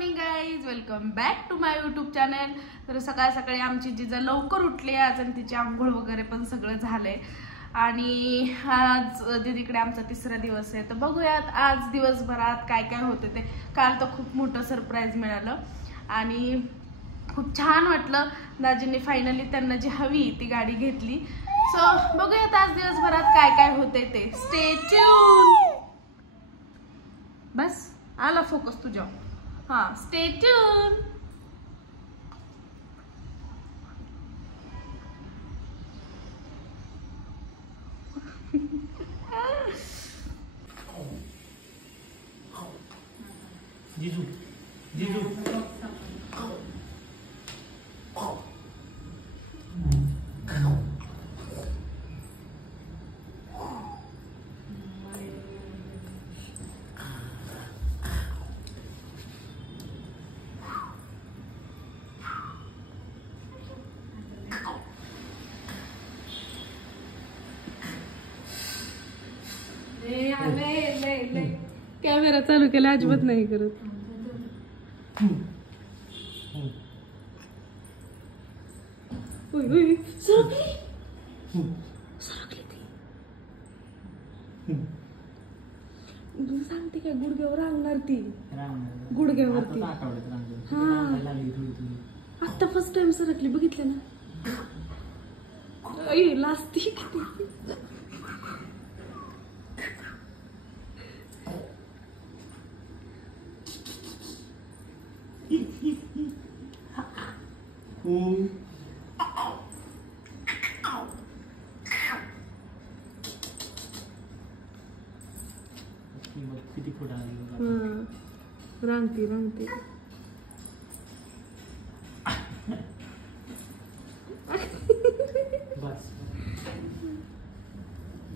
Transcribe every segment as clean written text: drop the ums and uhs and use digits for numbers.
Morning guys, welcome back to my YouTube channel. तर सकाळ सकाळी आमची जिजा लवकर उठली आज आणि तिची आंघोळ वगैरे पण सगळं झालंय. आणि आज दीदीकडे आमचा तिसरा दिवस आहे. तर बघूयात आज दिवसभरात काय काय होतं ते. काल तर खूप मोठं सरप्राईज मिळालं आणि खूप छान वाटलं. दाजींनी फायनली त्यांना जी हवी ती गाडी घेतली. सो बघूयात आज दिवसभरात काय काय होते ते. Stay tune. बस आला फोकस तुझ्या. हाँ, स्टे ट्यून. जीजू जीजू कॅमेरा चालू केला अजिबात नाही करत. सांगते काय गुडघ्यावर रांगणार ती. गुडघ्यावरती आता फर्स्ट टाइम सरकली बघितलं ना. लाजती किती फुट आली. रांगती रांगती. बस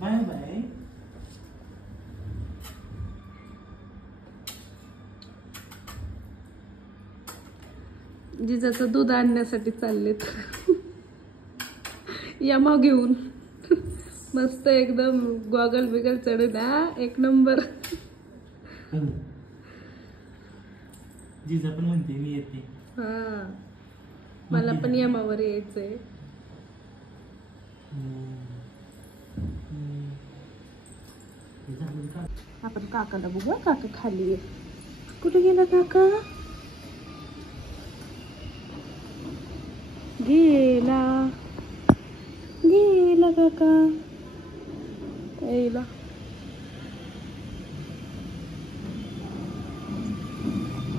बाय बाय. जिजाचं दूध आणण्यासाठी चाललेत. यमा घेऊन मस्त एकदम गॉगल बिगल चढून. एक नंबर. जिजा पण म्हणते मी येते. हा, मला पण यमावर यायचंय. आपण काकाला बघू. काका खाली आहे. कुठे गेला काका? गेला गेला काका. यायला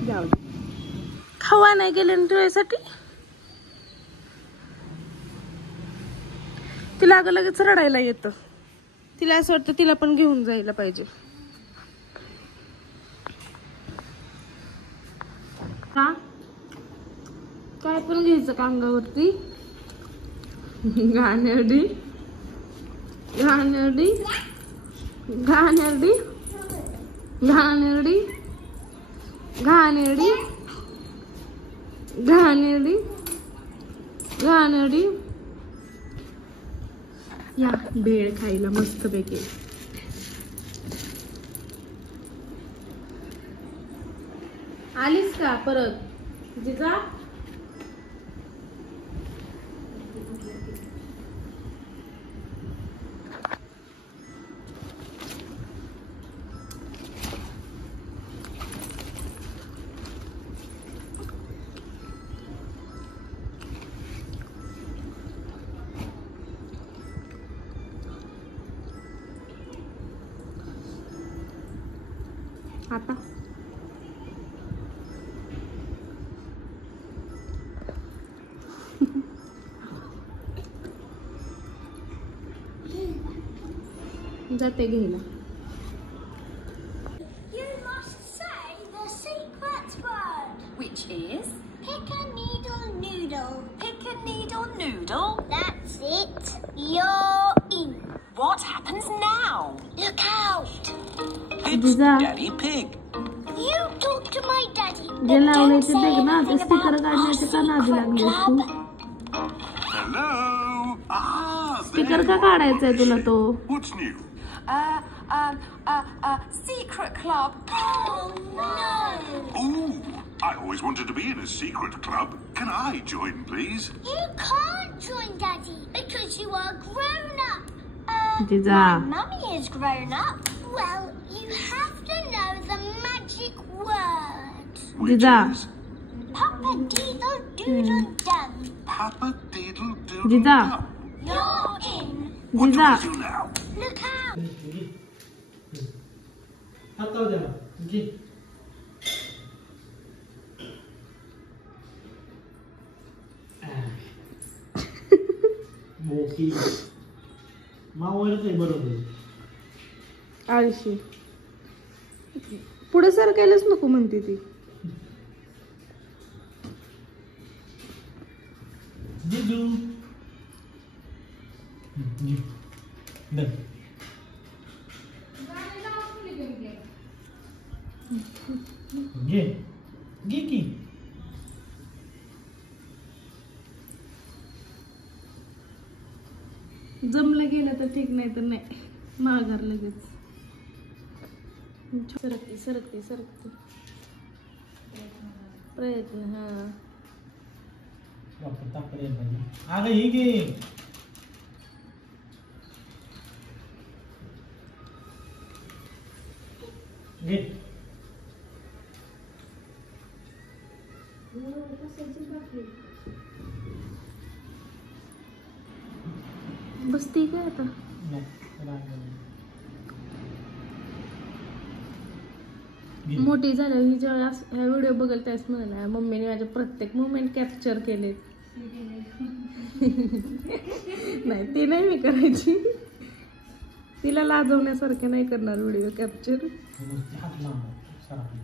जाऊ. खावा नाही गेले ना तुझ्यासाठी. तिला अगं लगेच रडायला येतं. तिला असं वाटतं तिला पण घेऊन जायला पाहिजे. का काय पण घ्यायचं का अंगावरती. घाणेरडी घाणेरडी घाणेरडी घाणेरडी घाणेरडी घाणेरडी घाणेरडी. या भेळ खायला मस्त पैकी. आलीस का परत जिजा? आता जाते घ्यायला. You must say the secret word, which is pick a needle noodle. Pick a needle noodle? That's it. You're in. What happens now? Look out. It's Daddy Pig. You talk to my daddy. जे but लावले don't ते say बघ ना. ते anything sticker about our काढण्याचे का नादी secret लागलीस club. तू? Hello. Sticker का काढायचंय तुला तो? What's new? Secret club. Oh no. Ooh, I always wanted to be in a secret club. Can I join, please? You can't join, Daddy, because you are grown up. Jiza. My mummy is grown up. Well, you have to know the magic word. Which Jiza. is Papa Deedle Doodle Dum. Papa Diddle Doodle Jiza. Dum. You're in. What do Jiza. I do now? Look out. हात लाव त्याला घे मोठी मावळच आहे बरोबर आळशी पुढे सरकायलाच नको म्हणते ती. जिजू घे घे घे की जमलं गेलं तर ठीक, नाही तर नाही माघार लगेच. सरकते सरकते सरकते प्रयत्न. हा वापर ताकद यायला पाहिजे. अगं ही घे घे बसती काय आता. नाही, राग नाही. घे. मोठी झाल्यावर ही जेव्हा ह्या व्हिडिओ बघेल त्याच म्हणाला मम्मीने माझे प्रत्येक मुमेंट कॅप्चर केले. नाही ते नाही मी करायची, तिला लाजवण्यासारखे नाही करणार व्हिडिओ कॅप्चर. नुसती हात लांब सरकली.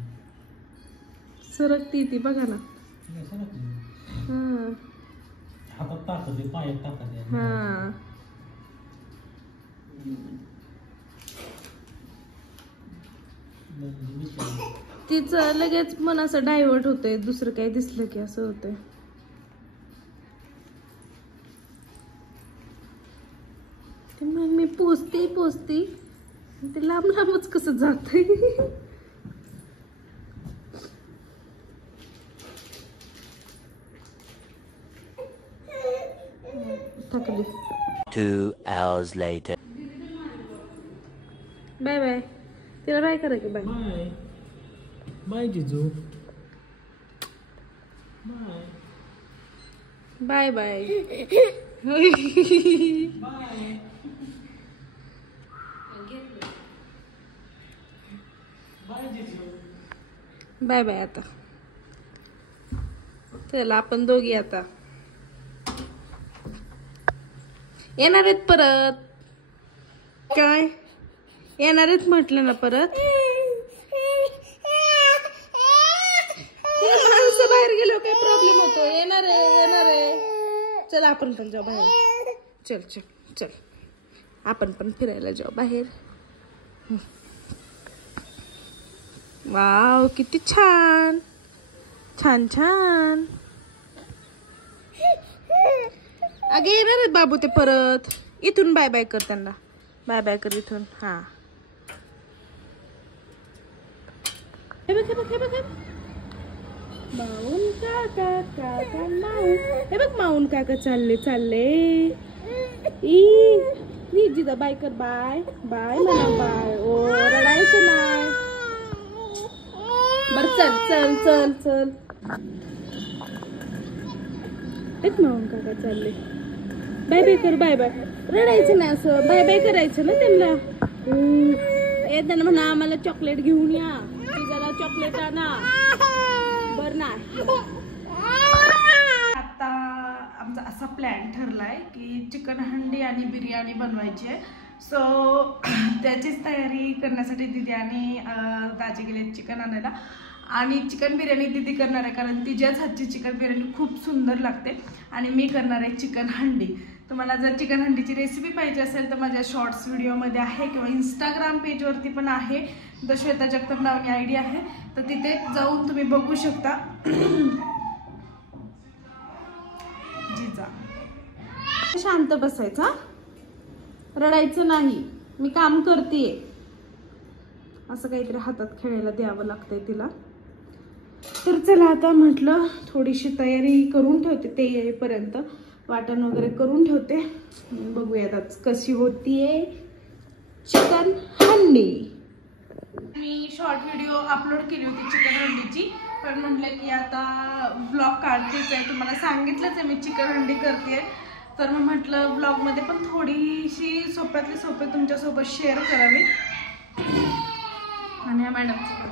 सरकती ती बघा ना. नाही सरकली. हा हातात ताकद आहे, पायात ताकद आहे. हा तिचं लगेच मन असं डायव्हर्ट होतंय, दुसरं काही दिसलं की असं होतंय. ते मग मी पोचते ते लांब लांबच कसं जातंय. थकली. 2 hours later. Bye bye. तिला बाय करा की बाय. बाय बाय जिजू bye bye bye. Bye. Bye जिजू. Bye bye. आता चला आपण दोघी आता येणार आहेत परत. काय येणार आहेत म्हटलं ना परत. माणसं बाहेर गेलो काही प्रॉब्लेम होतो. येणार आहे. चल आपण पण जाऊ बाहेर. चल चल चल आपण पण फिरायला जाऊ बाहेर. वाव किती छान छान छान. अगे येणार आहेत बाबू ते परत. इथून बाय बाय कर त्यांना. बाय बाय कर इथून. हा हे बघ हे बघ हे बघ हे बघ. माऊन काका काका माऊन. हे बघ माऊन काका चालले चालले. ई जिजा बाय कर. बाय बाय म्हणा बाय. ओ रडायचं नाही. बर चल चल चल चल. एक माऊन काका चालले. बाय बाय कर. Bye bye. रडायचं नाही असं. बाय बाय करायचं ना त्यांना. त्यांना म्हणा आम्हाला चॉकलेट घेऊन या. तिला चॉकलेट आणा. बर ना. आता आमचा असा प्लॅन ठरलाय की चिकन हंडी आणि बिर्याणी बनवायची आहे. सो त्याचीच तयारी करण्यासाठी दीदी आणि दाजी गेले चिकन आणायला. आणि चिकन बिर्याणी दीदी करणार आहे कारण तिच्याच हातची चिकन बिर्याणी खूप सुंदर लागते. आणि मी करणार आहे चिकन हंडी. तुम्हाला जर चिकन हंडीची रेसिपी पाहिजे असेल तर माझ्या शॉर्ट्स व्हिडिओमध्ये आहे किंवा इंस्टाग्राम पेजवरती पण आहे. द श्वेता जगताप नावानी आयडी आहे तर तिथे जाऊन तुम्ही बघू शकता. जिजा शांत बसायचा. रडायचं नाही. मी काम करतेय. असं काहीतरी हातात खेळायला द्यावं लागतंय तिला. तर चला आता म्हटलं थोडीशी तयारी करून ठेवते, ते येईपर्यंत वाटण वगैरे करून ठेवते. बघूयात आज कशी होतीये चिकन हंडी. मी शॉर्ट व्हिडिओ अपलोड केली होती चिकन हंडीची, पण म्हटलं की आता ब्लॉग काढतेच आहे, तुम्हाला सांगितलंच आहे मी चिकन हंडी करते, तर मग म्हटलं ब्लॉगमध्ये पण थोडीशी सोप्यातली सोपे तुमच्यासोबत शेअर करावी. आणि मॅडम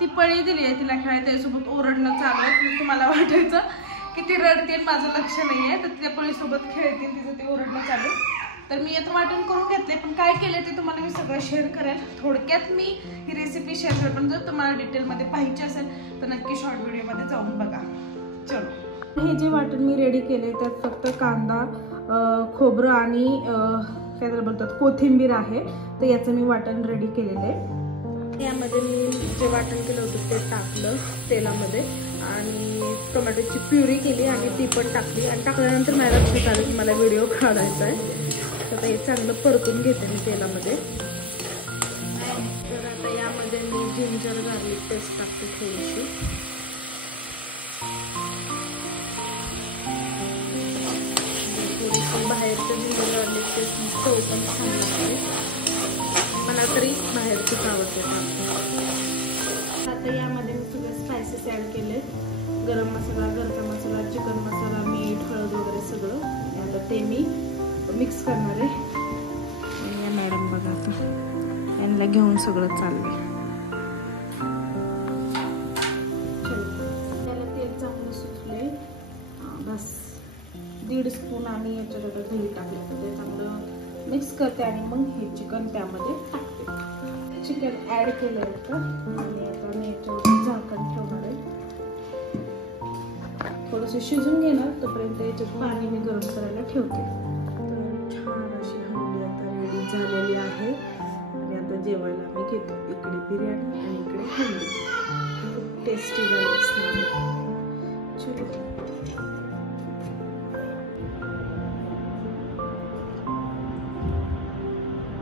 ती पळी दिली आहे तिला खेळायला, त्याच्यासोबत ओरडणं चालू आहे. तुम्हाला वाटायचं की ती रडते माझं लक्ष नाही आहे, तर त्या पळीसोबत खेळते, तिचं ते ओरडणं चालू. तर मी आता वाटण करून घेतले, पण काय केलं ते तुम्हाला मी सगळं शेअर करेल. थोडक्यात मी ही रेसिपी शेअर करेल, पण जर तुम्हाला डिटेलमध्ये पाहिजे असेल तर नक्की शॉर्ट व्हिडिओमध्ये जाऊन बघा. चलो, हे जे वाटण मी रेडी केले त्यात फक्त कांदा, खोबरं आणि काय त्याला बोलतात कोथिंबीर आहे, तर याचं मी वाटण रेडी केलेलं आहे. यामध्ये मी जे वाटण केलं होतं ते टाकलं तेलामध्ये आणि टोमॅटोची प्युरी केली आणि ती पण टाकली. आणि टाकल्यानंतर मला लक्षात आलं की मला व्हिडिओ काढायचा आहे, तर हे चांगलं परतून घेते मी तेलामध्ये. तर आता यामध्ये मी जिंजर गार्लिक पेस्ट टाकते थोडीशी. थोडीशी बाहेरचं जिंजर गार्लिक पेस्ट चव पण छान लागते, मला तरी बाहेरचीच आवडते. आता यामध्ये मी सगळे स्पायसेस ॲड केले, गरम मसाला, घरचा मसाला, चिकन मसाला, मीठ, हळद वगैरे सगळं. आता ते मी मिक्स करणार आहे. आणि या मॅडम बघा आता यांना घेऊन सगळं चाललंय. त्याला तेल चांगलं सुटले, बस 1.5 स्पून आणि याच्याकडे दही टाकले, तर ते चांगलं मिक्स करते आणि मग हे चिकन त्यामध्ये टाकते. चिकन ॲड केलं होतं आणि आता मी याच्यावर झाकण ठेवणार आहे. थोडंसं शिजून घेणार, तोपर्यंत याच्यात पाणी मी गरम करायला ठेवते. छान अशी हंडी आता रेडी झालेली आहे आणि आता जेवायला मी घेतो. इकडे बिर्याणी आणि इकडे हंडी. खूप टेस्टी झाली असणार. चलो,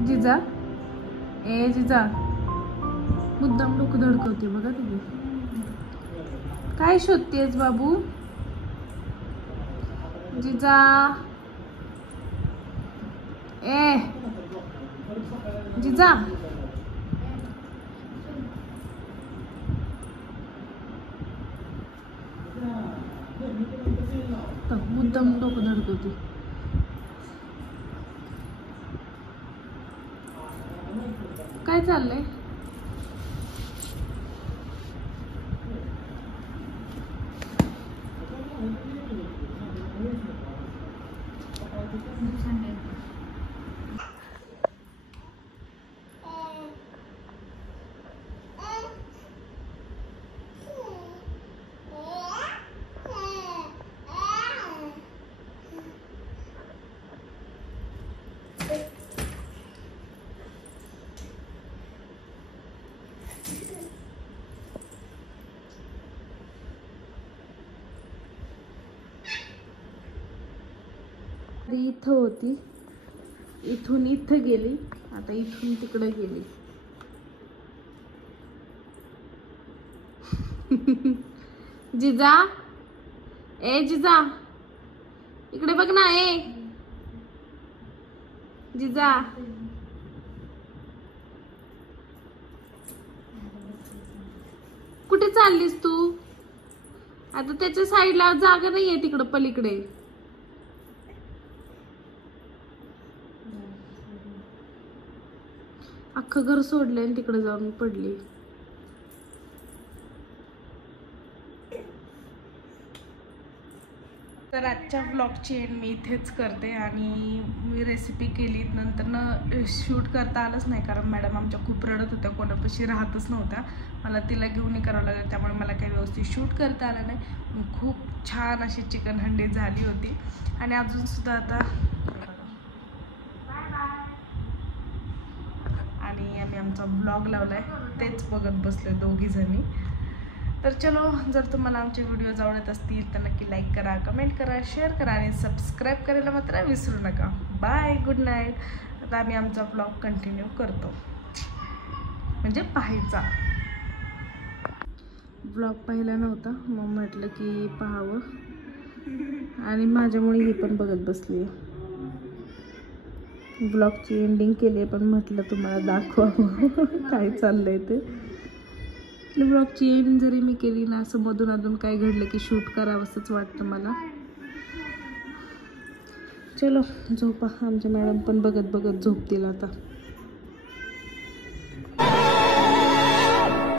जिजा ए जिजा मुद्दाम डोकं धडकवते बघा तुझी. काय शोधतेस बाबू? जिजा ए जिजा मुद्दाम डोकं धडकवते. काय चाललंय? इथं होती, इथून इथं गेली, आता इथून तिकडे गेली. जिजा ए जिजा इकडे बघ ना. ए जिजा कुठे चाललीस तू? आता त्याच्या साईडला जागा नाहीये तिकडं पलीकडे. अख्खं घर सोडलंय आणि तिकडे जाऊन पडली. तर आजच्या व्लॉगची एंड मी इथेच करते. आणि मी रेसिपी केली नंतर शूट करता आलंच नाही, कारण मॅडम आमच्या खूप रडत होत्या, कोणापाशी राहतच नव्हत्या. मला तिला घेऊन करावं लागलं, त्यामुळे मला काही व्यवस्थित शूट करता आलं नाही. खूप छान अशी चिकन हंडी झाली होती. आणि अजूनसुद्धा आता आणि आम्ही आमचा ब्लॉग लावलाय, तेच बघत बसलोय दोघी जणी. तर चलो, जर तुम्हाला आमचे व्हिडिओज आवडत असतील तर नक्की लाईक करा, कमेंट करा, शेअर करा आणि सबस्क्राईब करायला मात्र विसरू नका. Bye, good night. आता आम्ही आमचा ब्लॉग कंटिन्यू करतो, म्हणजे पाहायचा. ब्लॉग पाहिला नव्हता, मग म्हटलं की पाहावं आणि माझ्यामुळे ही पण बघत बसली आहे. ब्लॉगची एंडिंग केली आहे पण म्हटलं तुम्हाला दाखवावं काय चाललंय ते. ब्लॉगची एंड जरी मी केली ना, असं मधून अधून काय घडलं की शूट करावंसंच वाटतं मला. चलो झोपा, आमच्या मॅडम पण बघत बघत झोपतील आता.